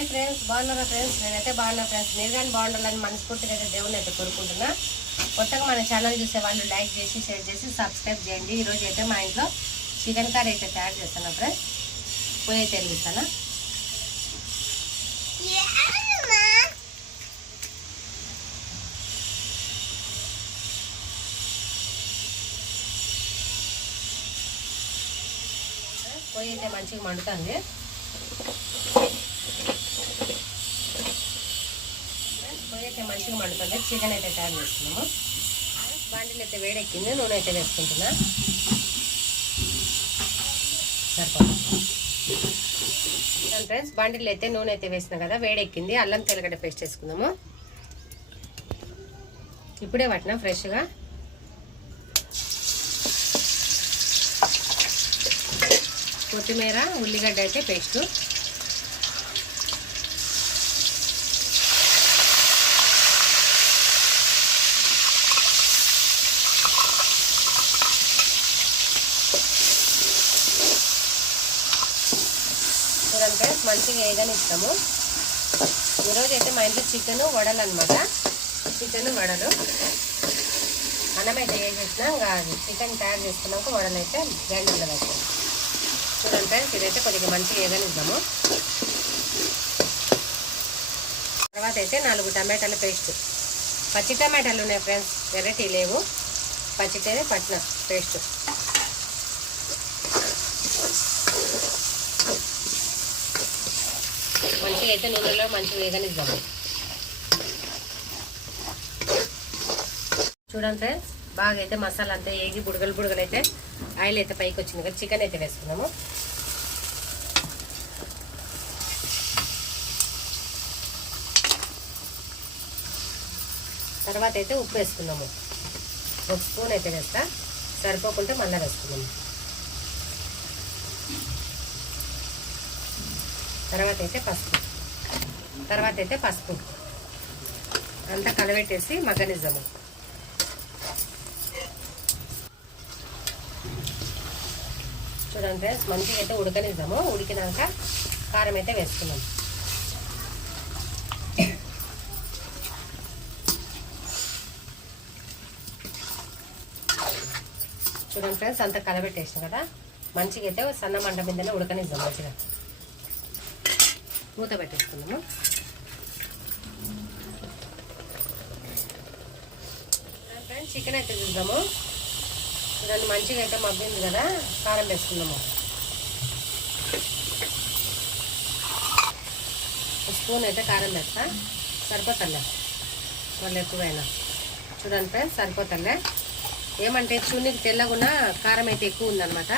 Hi friends, బాగున్నారా friends? నేనైతే బాగున్నా ఫ్రెండ్స్. మీరు కానీ బాగుండాలని మనస్ఫూర్తిగా అయితే దేవుని అయితే కోరుకుంటున్నా. కొత్తగా మన ఛానల్ చూసే వాళ్ళు లైక్ చేసి షేర్ చేసి సబ్స్క్రైబ్ చేయండి. ఈరోజు అయితే మా ఇంట్లో చికెన్ కర్రీ అయితే తయారు చేస్తాను ఫ్రెండ్స్. పొయ్యి అయితే వెలిగిస్తాను. పొయ్యి అయితే మంచిగా మండుతుంది. పొయ్యి అయితే మంచిగా మండుతుంది. చికెన్ అయితే తయారు చేస్తున్నాము. బాండిల్ అయితే వేడెక్కింది. నూనె అయితే వేసుకుంటున్నా. సరిపోతుంది ఫ్రెండ్స్. బాండిల్ అయితే నూనె అయితే వేసినా కదా, వేడెక్కింది. అల్లం తెల్లగడ్డ పేస్ట్ వేసుకుందాము. ఇప్పుడే పట్టినా ఫ్రెష్గా. కొత్తిమీర, ఉల్లిగడ్డ అయితే పేస్ట్. చూడండి మంచిగా ఏదైనా ఇస్తాము. ఈరోజు అయితే మా ఇంట్లో చికెన్ వడలు అనమాట. చికెన్ వడలు అన్నం అయితే వేసేసినా. ఇంకా చికెన్ తయారు చేసుకున్నాక వడలు అయితే గ్రైండర్లో వేస్తాం. చూడండి ఫ్రెండ్స్, ఇదైతే కొద్దిగా మంచిగా ఏదైనా ఇద్దాము. తర్వాత అయితే 4 టమాటాల పేస్ట్. పచ్చి టమాటాలు ఉన్నాయి ఫ్రెండ్స్, వెరైటీ లేవు. పచ్చిటేనే పట్టిన పేస్ట్. మంచిగా అయితే నూనెలో మంచిగా వేగనిద్దాము. చూడండి ఫ్రెండ్స్, బాగా అయితే మసాలా అంతా ఏగి బుడగలు అయితే ఆయిల్ అయితే పైకి వచ్చింది కదా. చికెన్ అయితే వేసుకున్నాము. తర్వాత అయితే ఉప్పు వేసుకున్నాము. 1 స్పూన్ అయితే వేస్తా. సరిపోకుంటే మళ్ళీ వేసుకున్నాము. తర్వాత అయితే పసుపు అంతా కలబెట్టేసి మగ్గనిద్దాము. చూడండి ఫ్రెండ్స్, మంచిగా అయితే ఉడకనిద్దాము. ఉడికినాక కారం అయితే వేసుకున్నాము. చూడండి ఫ్రెండ్స్, అంతా కలబెట్టేసాం కదా. మంచిగా అయితే సన్న మంట మీదనే ఉడకనిద్దాం. మంచిగా మూత పెట్టేసుకున్నాము. ఫ్రెండ్స్, చికెన్ అయితే చూద్దాము. దాన్ని మంచిగా అయితే మగ్గింది కదా. కారం వేసుకున్నాము. 1 స్పూన్ అయితే కారం వేస్తా. సరిపోతలే, మళ్ళీ ఎక్కువైనా. చూడండి ఫ్రెండ్స్, సరిపోతలే. ఏమంటే చూనికి తెల్లగున్నా కారం అయితే ఎక్కువ ఉందన్నమాట.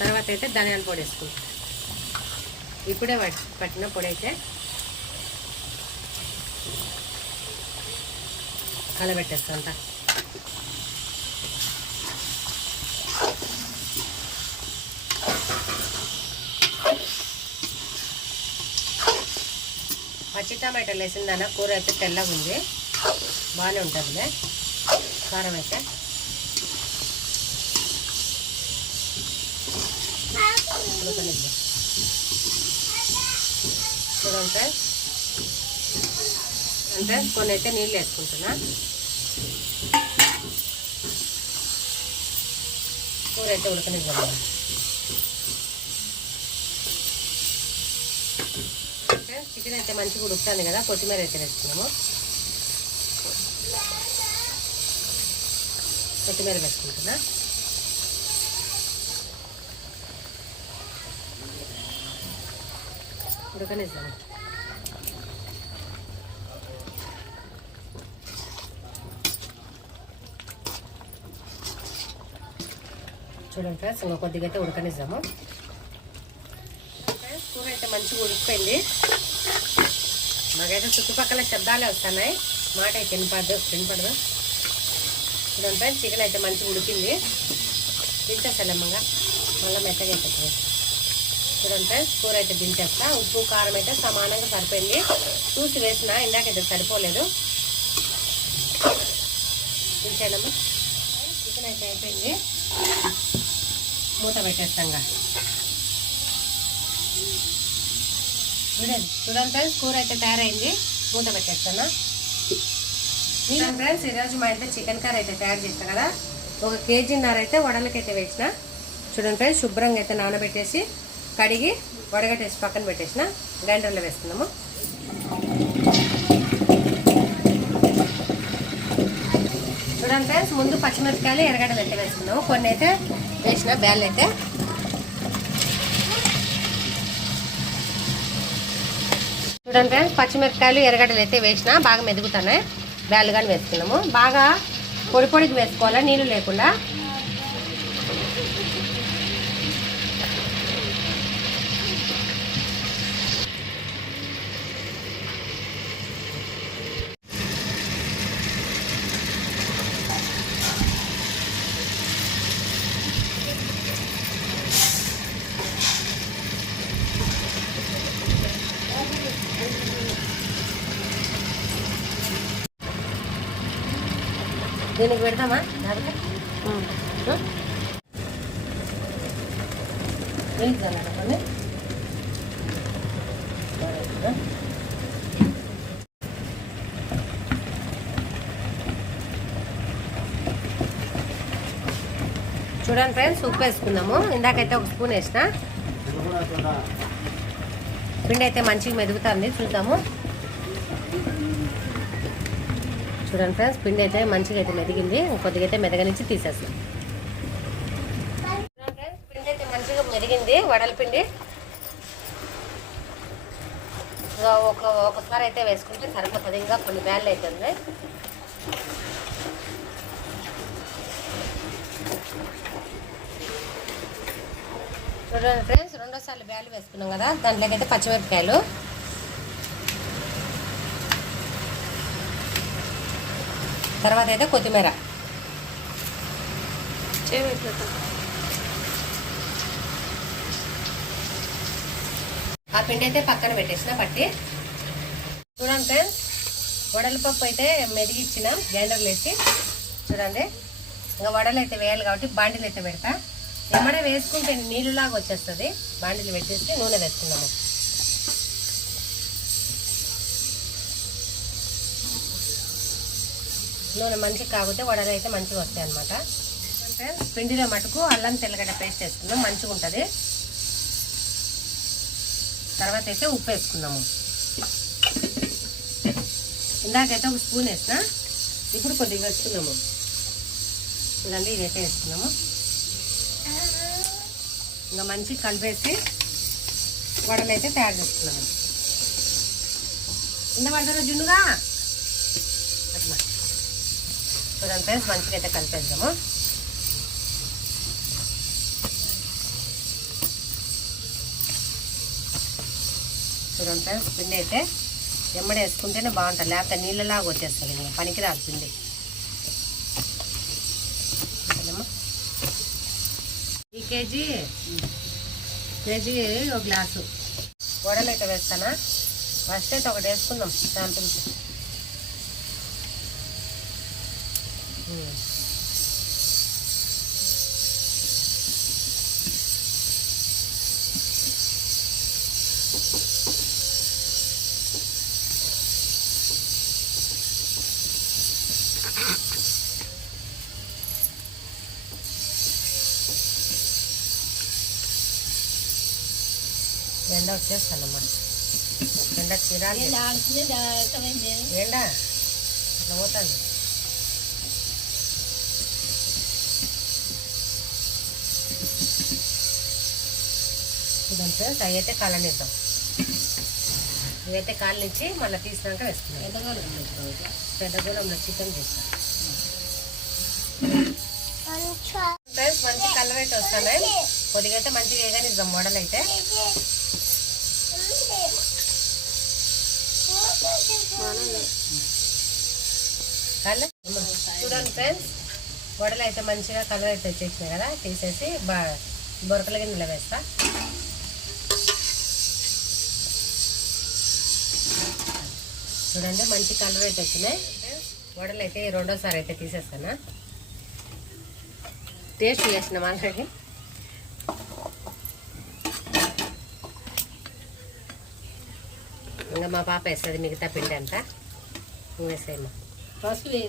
తర్వాత అయితే ధనియాల పొడి వేసుకుంటాం. ఇప్పుడే పట్టిన పొడి అయితే కలబెట్టేస్తా అంతా. పచ్చి టమాటాలు వేసిందన్న కూర అయితే తెల్లగా ఉంది. బాగానే ఉంటుందిలే. కారం అయితే చూడండి అంటే కొన్ని అయితే నీళ్ళు వేసుకుంటున్నా. కూర అయితే ఉడకనిద్దాం. చికెన్ అయితే మంచిగా ఉడుకుతుంది కదా. కొత్తిమీర అయితే వేసుకున్నాము. కొత్తిమీర వేసుకుంటున్నా. ఉడకనిద్దాము. చూడండి ఫ్రెండ్స్, ఇంకా కొద్దిగా అయితే ఉడకనిద్దాము. కూర అయితే మంచిగా ఉడికిపోయింది. మాకైతే చుట్టుపక్కల శబ్దాలే వస్తున్నాయి. మాట అయితే వినపడదు. చూడండి ఫ్రెండ్స్, చికెన్ అయితే మంచిగా ఉడికింది. దించేస్తాలేమ్మగా మళ్ళీ మెత్తగా అయిపోతుంది. చూడండి ఫ్రెండ్స్, కూర అయితే దించేస్తా. ఉప్పు కారం అయితే సమానంగా సరిపోయింది. చూసి వేసిన, ఇందాకైతే సరిపోలేదు. దించేనమ్మా. చికెన్ అయితే అయిపోయింది. మూత పెట్టేస్తాంగా. చూడండి ఫ్రెండ్స్, కూర అయితే తయారైంది. మూత పెట్టేస్తాను. ఫ్రెండ్స్, ఈరోజు మా ఇంట్లో చికెన్ కర్రీ అయితే తయారు చేసిన కదా. 1 కేజీన్నర అయితే వడలకైతే వేసిన. చూడండి ఫ్రెండ్స్, శుభ్రంగా అయితే నానబెట్టేసి కడిగి వడగట్టేసి పక్కన పెట్టేసిన. గ్రైండర్లో వేసుకున్నాము. చూడండి ఫ్రెండ్స్, ముందు పచ్చిమిరపకాయలు ఎర్రగడ్డలు అయితే వేసుకున్నాము. కొన్ని అయితే వేసిన బ్యాల్ అయితే. చూడండి ఫ్రెండ్స్, పచ్చిమిరపకాయలు ఎర్రగడ్డలు అయితే వేసిన. బాగా మెదుగుతున్నాయి. బ్యాలు కానీ వేసుకున్నాము. బాగా పొడి పొడికి వేసుకోవాలా, నీళ్ళు లేకుండా. దీనికి పెడతామా? కొన్ని చూడండి ఫ్రెండ్స్, ఉప్పు వేసుకుందాము. ఇందాకైతే 1 స్పూన్ వేసిన. పిండి అయితే మంచిగా మెదుగుతుంది, చూద్దాము. చూడండి ఫ్రెండ్స్, పిండి అయితే మంచిగా అయితే మెదిగింది. కొద్దిగా అయితే మెదగనిచ్చి తీసేస్తాం. పిండి అయితే మంచిగా మెదిగింది, వడల పిండి. ఒకసారి అయితే వేసుకుంటే సరిపోతుంది. ఇంకా కొన్ని బ్యాళ్ళు అయితే ఉన్నాయి. చూడండి ఫ్రెండ్స్, 2వ సార్లు బ్యాళ్ళు వేసుకున్నాం కదా. దాంట్లోకి అయితే పచ్చిమిరపకాయలు, తర్వాత అయితే కొత్తిమీర. ఆ పిండి అయితే పక్కన పెట్టేసిన పట్టి. చూడండి ఫ్రెండ్స్, వడల పప్పు అయితే మెదిగిచ్చినాం గ్రైండర్లో వేసి. చూడండి, ఇంకా వడలు అయితే వేయాలి కాబట్టి బాండీలు అయితే పెడతా. ఎమ్మడే వేసుకుంటే నీళ్ళలాగా వచ్చేస్తుంది. బాండీలు పెట్టేసి నూనె వేసుకున్నాము. నూనె మంచిగా కాగితే వడలు అయితే మంచిగా వస్తాయి అన్నమాట. పిండిలో మటుకు అల్లం తెల్లగడ్డ పేస్ట్ వేసుకుందాం, మంచిగా ఉంటుంది. తర్వాత అయితే ఉప్పు వేసుకుందాము. ఇందాకైతే 1 స్పూన్ వేసిన. ఇప్పుడు కొద్దిగా వేసుకున్నాము. చూడండి, ఇదైతే వేసుకున్నాము. ఇంకా మంచిగా కలిపేసి వడలు అయితే తయారు చేసుకున్నాము. ఇంత పడతారు జున్నుగా అట్లా. చూడండి ఫ్రెండ్స్, మంచిగా అయితే కలిపేద్దాము. చూడండి ఫ్రెండ్స్, పిండి అయితే ఎమ్మడి వేసుకుంటేనే బాగుంటుంది, లేకపోతే నీళ్ళలాగా వచ్చేస్తుంది. ఇంకా పనికి రాదు పిండి. ఈ కేజీ 1 గ్లాసు వడలు అయితే వేస్తానా. ఫస్ట్ అయితే ఒకటి వేసుకుందాం శాంపిల్. ఎండ వచ్చేస్తానమ్మా. ఎండ చిరాలి. ఎండ ఇట్లా పోతాను. ఇదంతా అవి అయితే కాలనిద్దాం. ఇవైతే కాలనిచ్చి మళ్ళీ తీసినాక వేసుకున్నాం. పెద్దగూరంలో చికెన్ చేస్తాం ఫ్రెండ్స్. మంచి కలర్ అయితే వస్తాయి. కొద్దిగా అయితే మంచిగా వేయగానిద్దాం వడలు అయితే. చూడండి ఫ్రెండ్స్, వడలు అయితే మంచిగా కలర్ అయితే వచ్చేసినాయి కదా. తీసేసి బొరకల గిన్నెలో వేస్తా. చూడండి, మంచి కలర్ అయితే వచ్చినాయి. వడలు అయితే 2వ సారి అయితే తీసేస్తాను. టేస్ట్ చేసినాం ఆల్రెడీ. ఇంకా మా పాప వేస్తుంది మిగతా పిండి అంతా వేసేయమ్మా. పసుపు లేదు.